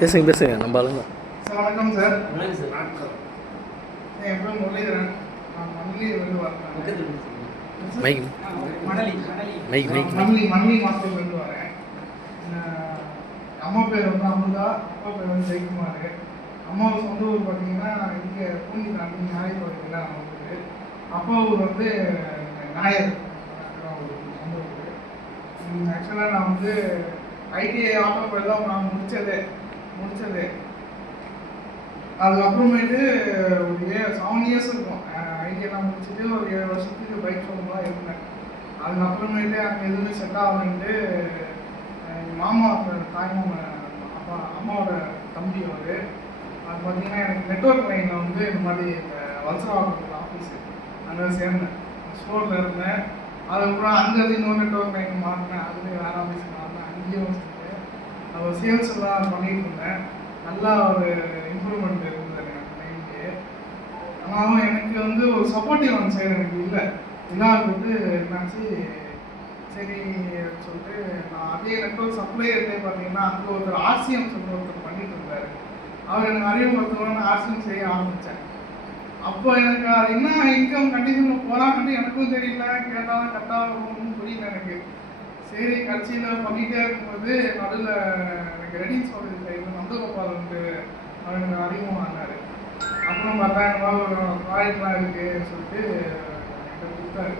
பேசுங்க நம்ம ஆளுங்க. சார் வணக்கம் சார். வணக்கம் சார். வணக்கம். என் பேர் முரளிதரன். நான் மணலி வந்து வரேன். மைக் மைக் மைக் மணலி மாஸ்டர்லேருந்து வரேன். அம்மா பேர் வந்து அமுதா, அப்பா பேர் வந்து ஜெயக்குமார். அம்மாவை சொந்த ஊர் பார்த்தீங்கன்னா இங்கே பூண்டி தாண்டி நாயர் பகுதியில் அவங்களுக்கு. அப்பா ஊர் வந்து நாயர் சொந்த ஊர். ஆக்சுவலாக நான் வந்து ஐடிஐ ஆட்டோமொபைல் தான் நான் முடித்தது. அதுக்கப்புறமேட்டு ஒரு 7 இயர்ஸ் இருக்கும். ஐடியெல்லாம் முடிச்சுட்டு ஒரு 7 வருஷத்துக்கு பைக் ஷோரூம்லாம் இருந்தேன். அதுக்கப்புறமேட்டு அங்கே எதுவுமே செட் ஆகலன்ட்டு எங்கள் மாமா அம்மாவோட தம்பி அவர். அது பார்த்தீங்கன்னா எனக்கு நெட்ஒர்க் லைனில் வந்து இந்த மாதிரி இந்த வல்சராவுக்கு ஆஃபீஸு அங்கே சேர்ந்தேன். ஸ்டோரில் இருந்தேன். அதுக்கப்புறம் அங்கேருந்து இன்னொரு நெட்ஒர்க் லைன் மாறினேன். அதுலேயும் வேறு ஆஃபீஸ் மாறினேன். அங்கேயும் வச்சுட்டு அது சேல்ஸ் எல்லாம் பண்ணிகிட்டு இருந்தேன். நல்லா ஒரு இம்ப்ரூவ்மெண்ட் இருந்தது எனக்கு மைண்டு. ஆனாலும் எனக்கு வந்து ஒரு சப்போர்ட்டிவ் ஒன் சைடு எனக்கு இல்லாதது என்னாச்சு. சரி சொல்லிட்டு நான் அதே நெட்ஒர்க் சப்ளையர்லேயே பார்த்தீங்கன்னா அங்கே ஒருத்தர் ஆர்சிஎம் சொல்லி ஒருத்தர் பண்ணிட்டு இருந்தார். அவர் எனக்கு அறிமுகப்படுத்தணும்னு ஆர்சிஎம் செய்ய ஆரம்பித்தேன். அப்போ எனக்கு அது என்ன இன்கம் கண்டிஷனில் போகலான்ட்டு எனக்கும் தெரியல, கேட்டாலும் கரெக்டாக ஒன்றும் புரியல எனக்கு. சரி கட்சியில் பண்ணிகிட்டே இருக்கும்போது நடுவில் எனக்கு ரெடிங் சொல்கிறது டைம் நந்தகோபாலன்ட்டு அவர் எனக்கு அறிமுகம் ஆனார். அப்புறம் பார்த்தா இந்த மாதிரி ஒரு ப்ராஜெக்ட்லாம் இருக்குன்னு சொல்லிட்டு என்கிட்ட கொடுத்தாரு.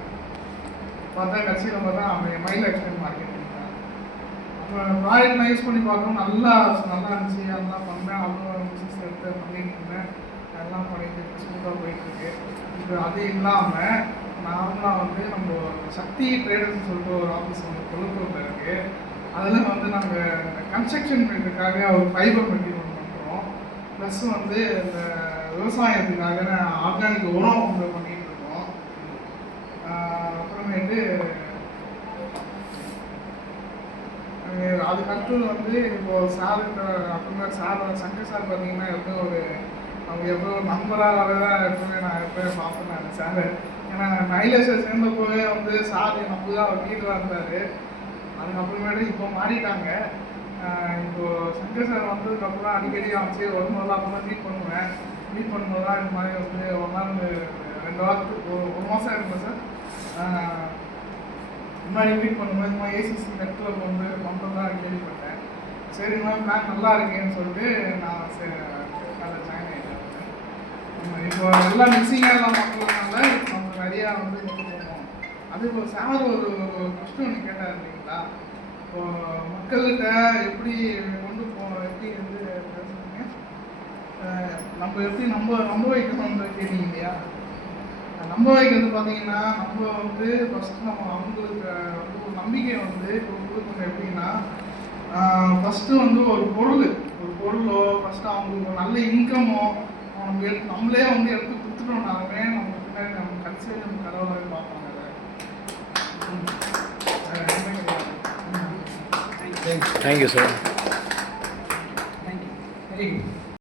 பார்த்தா கட்சியில் பார்த்தா அவன் மைல் எக்ஸ்டென்ட் மார்க்கெட்டிங் தான். அப்புறம் ப்ராஜெக்ட்லாம் யூஸ் பண்ணி பார்த்தோம். நல்லா இருந்துச்சு. அதெல்லாம் பண்ணேன். அப்புறம் பிஸ்னஸ் எடுத்து பண்ணிட்டு இருந்தேன். அதெல்லாம் பண்ணிட்டு ஸ்மூத்தாக போயிட்டுருக்கு. இப்போ அது இல்லாமல் நார்மலாக வந்து நம்ம சக்தி ட்ரேடர்ஸ்னு சொல்லிட்டு ஒரு ஆஃபீஸ் வந்து கொழுப்பூரில் இருக்குது. அதில் வந்து நாங்கள் கன்ஸ்ட்ரக்ஷன் பண்ணுறதுக்காக ஒரு ஃபைபர் மெட்டீரியல் பண்ணுறோம். ப்ளஸ் வந்து இந்த விவசாயத்துக்காக ஆர்கானிக் உரம் வந்து பண்ணிகிட்டு இருக்கோம். அப்புறமேட்டு அதுக்கடுத்தது வந்து இப்போது சார் அப்புறமே சங்கர் சார் பார்த்தீங்கன்னா எப்போ நண்பராகவே தான் எப்பவுமே நான் எப்போயும் பார்ப்பேன் நான் சார். ஏன்னா மைலேஜில் சேர்ந்தப்போவே வந்து சார் நம்ம தான் அவர் வீட்டில் இருந்தார். அதுக்கப்புறமேட்டு இப்போ மாறிட்டாங்க. இப்போது சங்கர் சார் வந்ததுக்கப்புறம் அடிக்கடி அமைச்சு ஒரு நாள் அப்போ தான் மீட் பண்ணுவேன். மீட் பண்ணும்போது தான் இந்த மாதிரி வந்து ஒரு நாள் 2 வாரத்துக்கு ஒரு மாதம் இருந்தேன் சார். இந்த மாதிரி மீட் பண்ணும்போது இந்த மாதிரி ஏசிசி நெட்டில் வந்து பண்ணுறதா கேள்விப்பட்டேன். சரி இந்த மாதிரி பிளான் நல்லா இருக்கேன்னு சொல்லிட்டு நான் அதை ஜாயின் ஆகிட்டேன். இப்போ எல்லாம் மிக்சிங்காக எல்லாம் பண்ணுறதுனால இப்போ நம்ம நிறையா வந்து கொண்டு போகணும். அது இப்போ சார் ஒரு கொஸ்டின் ஒன்று கேட்டார் இல்லைங்களா, இப்போது மக்கள்கிட்ட எப்படி கொண்டு போகணும், எப்படி வந்து பேசுறீங்க, நம்ம எப்படி நம்ப வைக்கணும்னு கேட்டீங்க இல்லையா. நம்ப வைக்கிறது பார்த்தீங்கன்னா நம்ம வந்து ஃபஸ்ட்டு நம்ம அவங்களுக்கு வந்து ஒரு நம்பிக்கை வந்து கொடுக்கணும். எப்படின்னா ஃபஸ்ட்டு வந்து ஒரு பொருளோ ஃபஸ்ட்டு அவங்களுக்கு ஒரு நல்ல இன்கமோ நம்மளே வந்து எடுத்து கொடுத்துட்டோம்னாலுமே நம்ம பின்னாடி நம்ம கடைசியாக நம்ம கடவுளாகவே பார்ப்பாங்க. Thank you sir. Thank you. Very good.